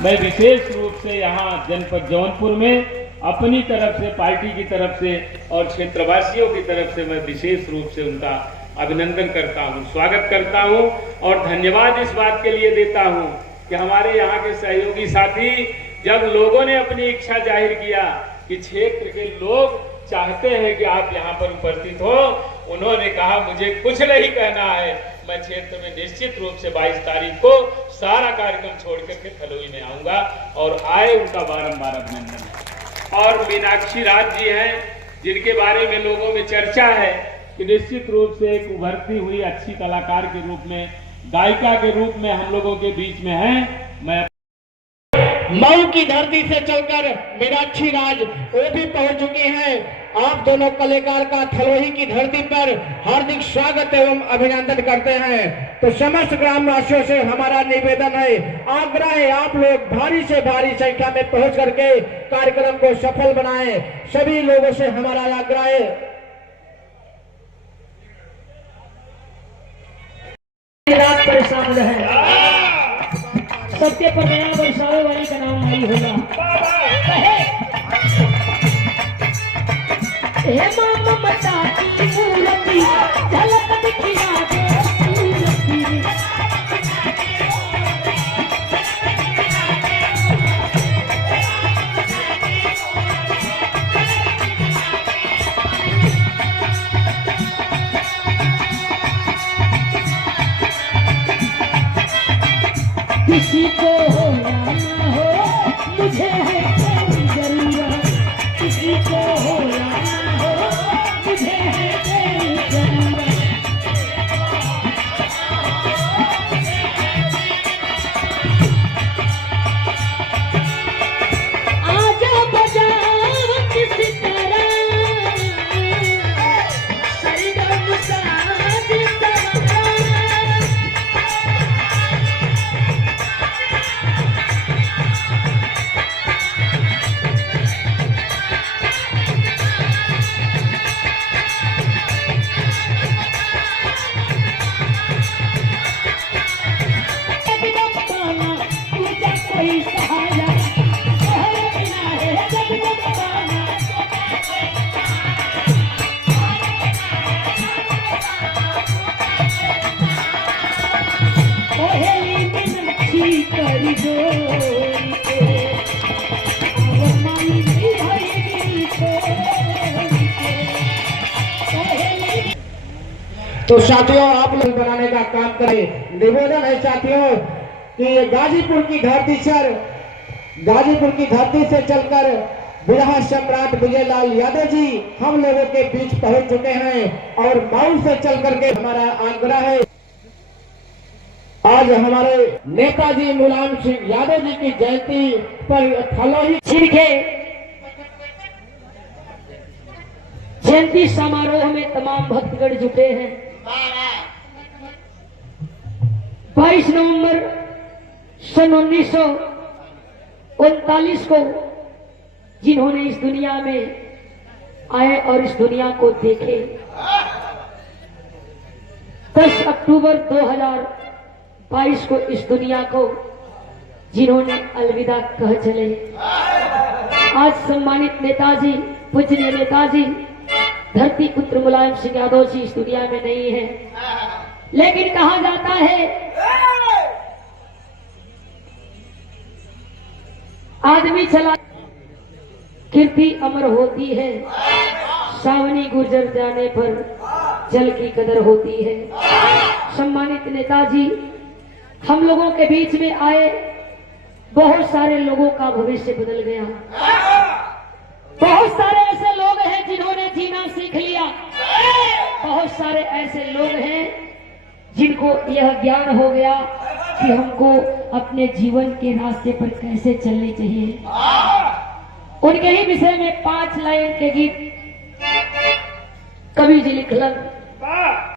मैं विशेष रूप से यहाँ जनपद जौनपुर में अपनी तरफ से, पार्टी की तरफ से और क्षेत्रवासियों की तरफ से मैं विशेष रूप से उनका अभिनंदन करता हूँ, स्वागत करता हूँ और धन्यवाद इस बात के लिए देता हूँ कि हमारे यहाँ के सहयोगी साथी, जब लोगों ने अपनी इच्छा जाहिर किया कि क्षेत्र के लोग चाहते हैं कि आप यहाँ पर उपस्थित हो, उन्होंने कहा मुझे कुछ नहीं कहना है, मैं क्षेत्र में निश्चित रूप से 22 तारीख को सारा कार्यक्रम छोड़ करके खलोई में आऊंगा और आए, उनका बारंबार अभिनंदन है। और मीनाक्षी राज जी हैं, जिनके बारे में लोगों में चर्चा है कि निश्चित रूप से एक उभरती हुई अच्छी कलाकार के रूप में, गायिका के रूप में हम लोगों के बीच में हैं। मैं मऊ की धरती से चलकर मीनाक्षी राज वो भी पहुंच चुकी हैं। आप दोनों कलाकार का थलोही की धरती पर हार्दिक स्वागत एवं अभिनंदन करते हैं। तो समस्त ग्रामवासियों से हमारा निवेदन है, आग्रह है, आप लोग भारी से भारी संख्या में पहुंच करके कार्यक्रम को सफल बनाएं। सभी लोगों से हमारा आग्रह है। परेशान रहे, सबके पर दया बरसावे वाली का नाम नहीं होगा। हे ममता की मूर्ति झलक दिखला दे किसी को हो या ना हो मुझे है तेरी जरूरत, किसी को हो या ना हो मुझे है तेरी जरूरत। आजा बजा किसी तरह सरगम साज तो साथियों, आप लोग बनाने का काम करें। निवेदन है साथियों कि गाजीपुर की धरती से चलकर बिरहा सम्राट विजयलाल यादव जी हम लोगों के बीच पहुंच चुके हैं और मऊ से चल करके हमारा आग्रह है, आज हमारे नेताजी मुलायम सिंह यादव जी की जयंती पर थलोही छिड़के जयंती समारोह में तमाम भक्तगण जुटे हैं। 22 नवंबर सन 1939 को जिन्होंने इस दुनिया में आए और इस दुनिया को देखे, 10 अक्टूबर 2022 को इस दुनिया को जिन्होंने अलविदा कह चले। आज सम्मानित नेताजी, पूजनीय नेताजी धरती पुत्र मुलायम सिंह यादव जी इस दुनिया में नहीं है, लेकिन कहा जाता है आदमी चला कीर्ति अमर होती है, सावनी गुजर जाने पर जल की कदर होती है। सम्मानित नेताजी हम लोगों के बीच में आए, बहुत सारे लोगों का भविष्य बदल गया। बहुत सारे ऐसे लोग हैं जिन्होंने जीना सीख लिया, बहुत सारे ऐसे लोग हैं जिनको यह ज्ञान हो गया कि हमको अपने जीवन के रास्ते पर कैसे चलने चाहिए। उनके ही विषय में 5 लाइन के गीत कवि जी लिखलन।